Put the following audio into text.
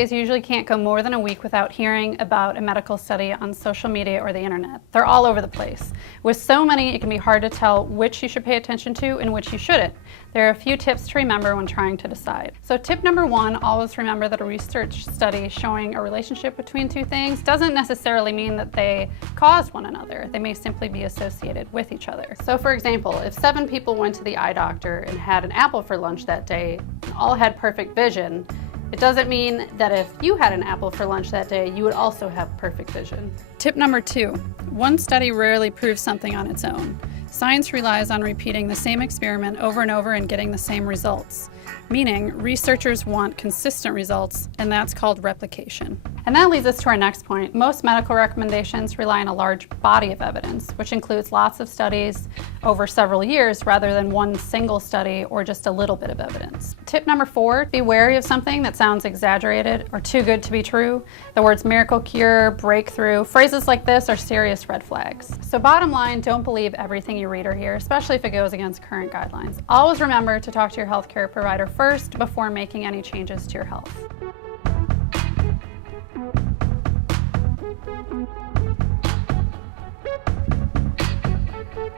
days, you usually can't go more than a week without hearing about a medical study on social media or the internet. They're all over the place. With so many, it can be hard to tell which you should pay attention to and which you shouldn't. There are a few tips to remember when trying to decide. So tip number one, always remember that a research study showing a relationship between two things doesn't necessarily mean that they cause one another. They may simply be associated with each other. So for example, if 7 people went to the eye doctor and had an apple for lunch that day and all had perfect vision, it doesn't mean that if you had an apple for lunch that day, you would also have perfect vision. Tip number 2, one study rarely proves something on its own. Science relies on repeating the same experiment over and over and getting the same results, meaning researchers want consistent results, and that's called replication. And that leads us to our next point. Most medical recommendations rely on a large body of evidence, which includes lots of studies over several years rather than one single study or just a little bit of evidence. Tip number 4, be wary of something that sounds exaggerated or too good to be true. The words miracle cure, breakthrough, phrases like this are serious red flags. So bottom line, don't believe everything you read or hear, especially if it goes against current guidelines. Always remember to talk to your healthcare provider first before making any changes to your health.